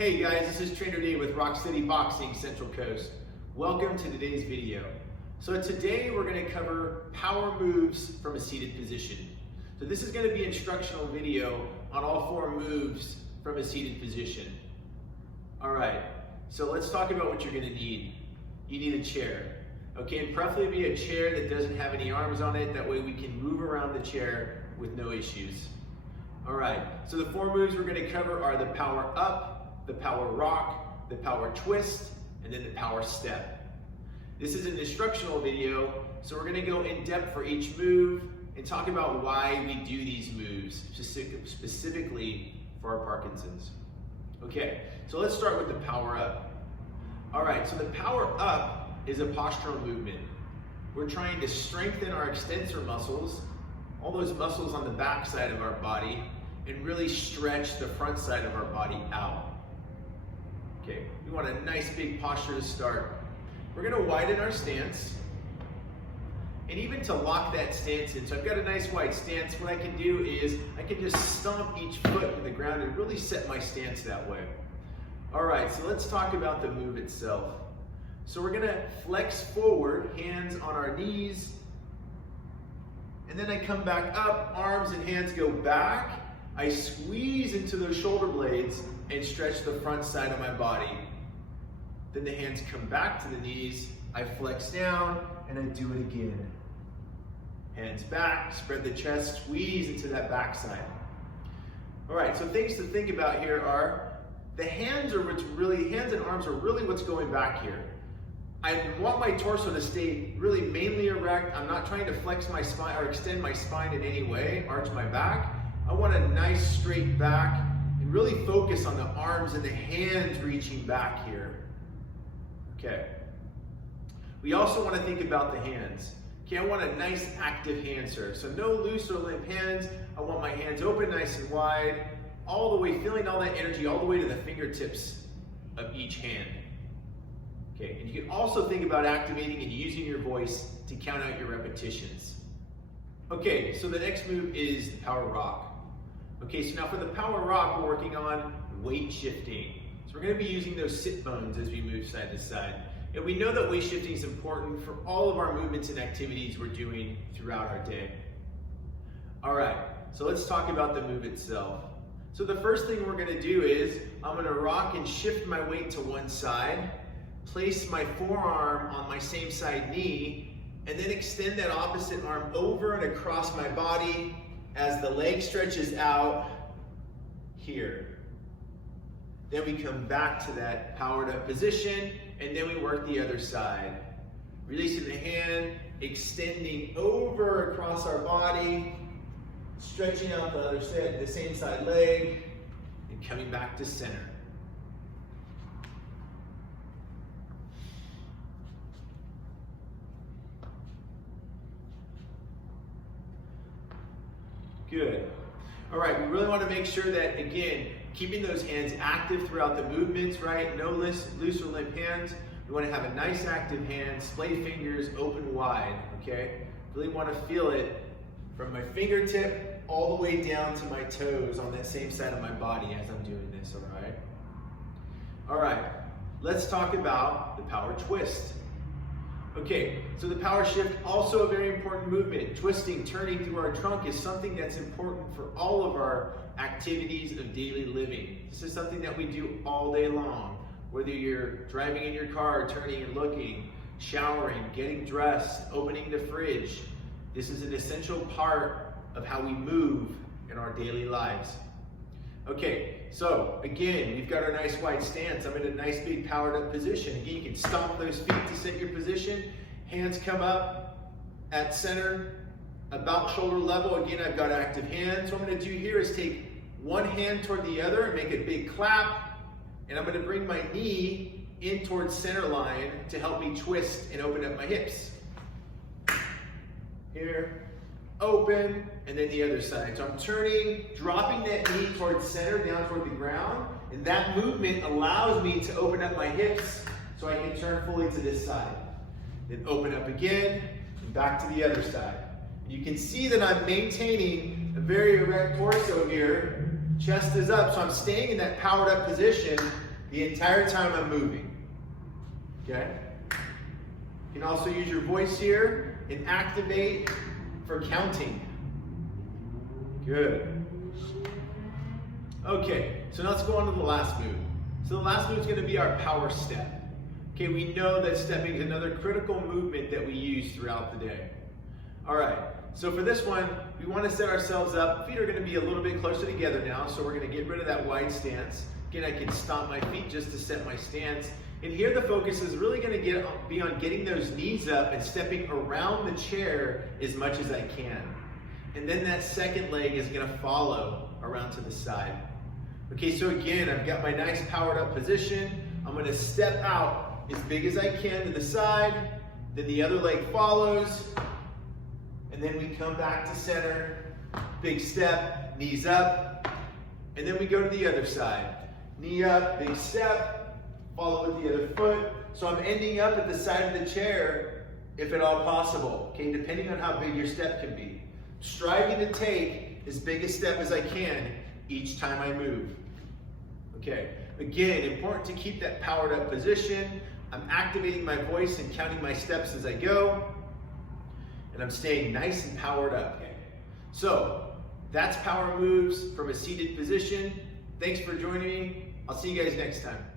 Hey guys, this is Trainer Dave with Rock City Boxing Central Coast. Welcome to today's video. So today we're going to cover power moves from a seated position. So this is going to be an instructional video on all 4 moves from a seated position. Alright, so let's talk about what you're going to need. You need a chair. Okay, and preferably be a chair that doesn't have any arms on it, that way we can move around the chair with no issues. Alright, so the 4 moves we're going to cover are the power up, the power rock, the power twist, and then the power step. This is an instructional video, so we're going to go in depth for each move and talk about why we do these moves, specifically for our Parkinson's. Okay, so let's start with the power up. Alright, so the power up is a postural movement. We're trying to strengthen our extensor muscles, all those muscles on the back side of our body, and really stretch the front side of our body out. Okay, we want a nice big posture to start. We're going to widen our stance, and even to lock that stance in. So I've got a nice wide stance. What I can do is I can just stomp each foot to the ground and really set my stance that way. All right, so let's talk about the move itself. So we're going to flex forward, hands on our knees, and then I come back up, arms and hands go back. I squeeze into those shoulder blades and stretch the front side of my body. Then the hands come back to the knees, I flex down, and I do it again. Hands back, spread the chest, squeeze into that back side. All right, so things to think about here are, the hands and arms are really what's going back here. I want my torso to stay really mainly erect. I'm not trying to flex my spine or extend my spine in any way, arch my back. I want a nice straight back and really focus on the arms and the hands reaching back here. Okay. We also want to think about the hands. Okay, I want a nice active hand serve. So no loose or limp hands. I want my hands open nice and wide, all the way, feeling all that energy all the way to the fingertips of each hand. Okay, and you can also think about activating and using your voice to count out your repetitions. Okay, so the next move is the power rock. Okay, so now for the power rock, we're working on weight shifting. So we're going to be using those sit bones as we move side to side. And we know that weight shifting is important for all of our movements and activities we're doing throughout our day. All right, so let's talk about the move itself. So the first thing we're going to do is I'm going to rock and shift my weight to one side, place my forearm on my same side knee, and then extend that opposite arm over and across my body as the leg stretches out here. Then we come back to that powered up position, and then we work the other side. Releasing the hand, extending over across our body, stretching out the other side, the same side leg, and coming back to center. Good. All right, we really want to make sure that, again, keeping those hands active throughout the movements, right? No loose or limp hands. We want to have a nice active hand, splayed fingers, open wide, okay? Really want to feel it from my fingertip all the way down to my toes on that same side of my body as I'm doing this, all right? All right, let's talk about the power twist. Okay, so the power shift, also a very important movement. Twisting, turning through our trunk is something that's important for all of our activities of daily living. This is something that we do all day long. Whether you're driving in your car, turning and looking, showering, getting dressed, opening the fridge. This is an essential part of how we move in our daily lives. Okay, so again, we've got our nice wide stance. I'm in a nice big powered up position. Again, you can stomp those feet to set your position. Hands come up at center, about shoulder level. Again, I've got active hands. What I'm going to do here is take one hand toward the other and make a big clap. And I'm going to bring my knee in towards center line to help me twist and open up my hips. Here. Open, and then the other side. So I'm turning, dropping that knee towards center, down toward the ground, and that movement allows me to open up my hips so I can turn fully to this side. Then open up again, and back to the other side. And you can see that I'm maintaining a very erect torso here. Chest is up, so I'm staying in that powered up position the entire time I'm moving. Okay? You can also use your voice here and activate for counting. Good. Okay, so now let's go on to the last move. So the last move is going to be our power step. Okay, we know that stepping is another critical movement that we use throughout the day. All right, so for this one, we want to set ourselves up. Feet are going to be a little bit closer together now, so we're going to get rid of that wide stance. Again, I can stomp my feet just to set my stance. And here the focus is really going to be on getting those knees up and stepping around the chair as much as I can. And then that second leg is going to follow around to the side. Okay, so again, I've got my nice powered up position. I'm going to step out as big as I can to the side. Then the other leg follows. And then we come back to center. Big step, knees up. And then we go to the other side. Knee up, big step. Follow with the other foot. So I'm ending up at the side of the chair, if at all possible. Okay, depending on how big your step can be. Striving to take as big a step as I can each time I move. Okay, again, important to keep that powered up position. I'm activating my voice and counting my steps as I go. And I'm staying nice and powered up. So, that's power moves from a seated position. Thanks for joining me. I'll see you guys next time.